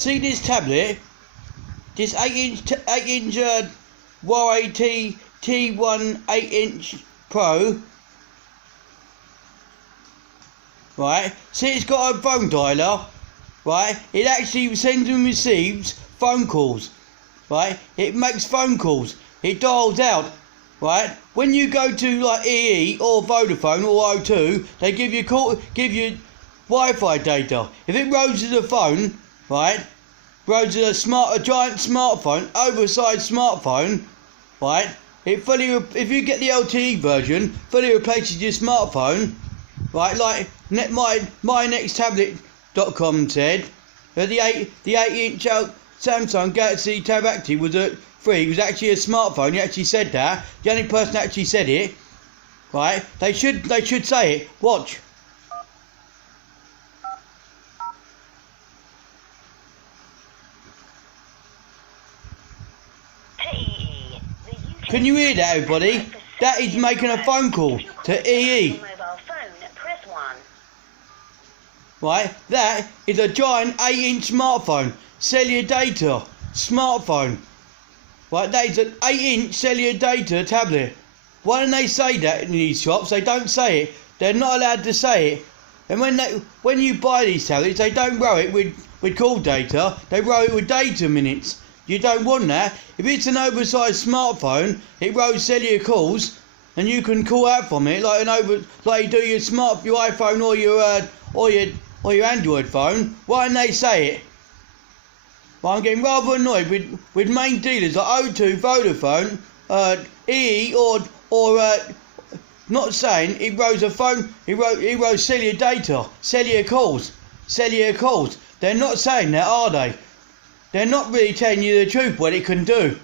See this tablet? This 8-inch Huawei T1 8-inch Pro. Right? See, it's got a phone dialer. Right? It actually sends and receives phone calls. Right? It makes phone calls. It dials out. Right? When you go to like EE or Vodafone or O2, they give you Wi-Fi data. If it roses a phone, right? Roses a giant smartphone, oversized smartphone, right? If you get the LTE version, fully replaces your smartphone, right? Like mynexttablet.com said, that the 8-inch Samsung Galaxy Tab Active was actually a smartphone. He actually said that. The only person that actually said it, right? They should say it. Watch. Can you hear that, everybody? That is making a phone call to EE. Right, that is a giant 8-inch smartphone, cellular data, smartphone. Right, that is an 8-inch cellular data tablet. Why don't they say that in these shops? They don't say it. They're not allowed to say it. And when you buy these tablets, they don't row it with call data. They row it with data minutes. You don't want that. If it's an oversized smartphone, it rows cellular calls, and you can call out from it like you do your iPhone or your Android phone. Why don't they say it? Well, I'm getting rather annoyed with main dealers like O2, Vodafone, EE, or not saying it rows a phone. It rows cellular data, cellular calls. They're not saying that, are they? They're not really telling you the truth what it can do.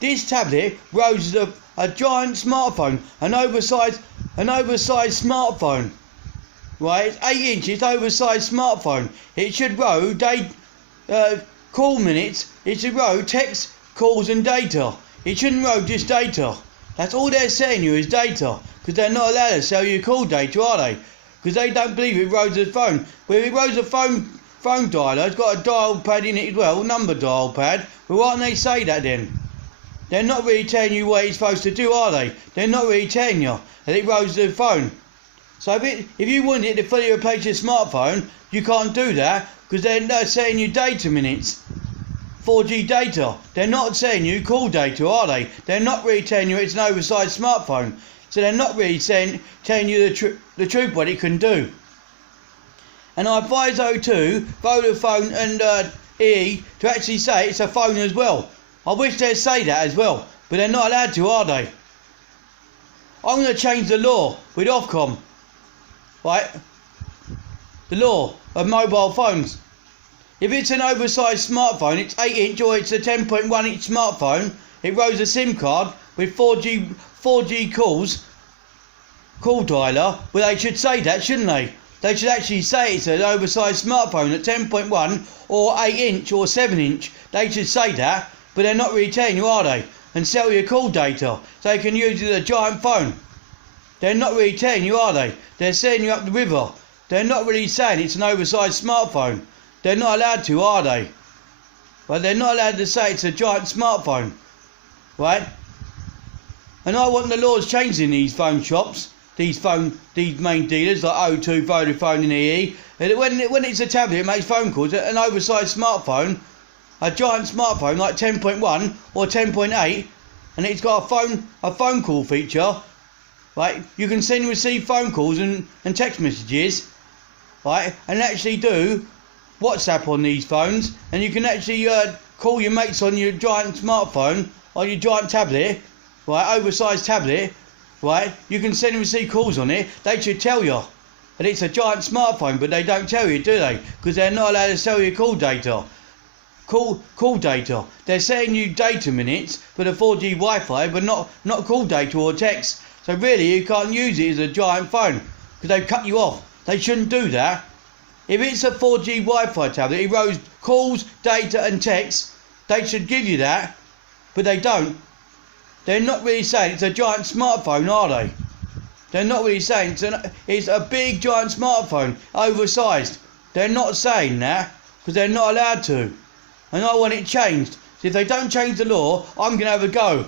This tablet rows a giant smartphone, an oversized smartphone. Right, it's 8 inches, oversized smartphone. It should row call minutes. It should row text, calls and data. It shouldn't row just data. That's all they're selling you is data, because they're not allowed to sell you call data, are they? Because they don't believe it rows a phone. Well, if it rows a phone dialer, it's got a dial pad in it as well, number dial pad. Well, why don't they say that then? They're not really telling you what it's supposed to do, are they? They're not really telling you that it rows the phone. So if you want it to fully replace your smartphone, you can't do that, because they're saying you data minutes. 4G data. They're not saying you call data, are they? They're not really telling you it's an oversized smartphone. So they're not really telling you the truth what it can do. And I advise O2, Vodafone and EE to actually say it's a phone as well. I wish they'd say that as well, but they're not allowed to, are they? I'm going to change the law with Ofcom. Right? The law of mobile phones. If it's an oversized smartphone, it's 8-inch or it's a 10.1-inch smartphone, it rows a SIM card with 4G calls, call dialer. Well, they should say that, shouldn't they? They should actually say it's an oversized smartphone at 10.1 or 8-inch or 7-inch. They should say that, but they're not really telling you, are they? And sell you call data so they can use it as a giant phone. They're not really telling you, are they? They're sending you up the river. They're not really saying it's an oversized smartphone. They're not allowed to, are they? Well, they're not allowed to say it's a giant smartphone. Right? And I want the laws changed in these phone shops. These main dealers like O2, Vodafone and EE. And when it's a tablet, it makes phone calls. An oversized smartphone, a giant smartphone like 10.1 or 10.8, and it's got a phone call feature. Right? You can send and receive phone calls and text messages. Right? And actually do WhatsApp on these phones, and you can actually call your mates on your giant smartphone, on your giant tablet, right, oversized tablet, right. You can send and receive calls on it. They should tell you that it's a giant smartphone, but they don't tell you, do they? Because they're not allowed to sell you call data. Call data. They're selling you data minutes for the 4G Wi-Fi, but not call data or text. So really, you can't use it as a giant phone because they've cut you off. They shouldn't do that. If it's a 4G Wi-Fi tablet, it rows calls, data and text. They should give you that, but they don't. They're not really saying it's a giant smartphone, are they? They're not really saying it's a big giant smartphone, oversized. They're not saying that because they're not allowed to. and I want it changed. So if they don't change the law, I'm going to have a go.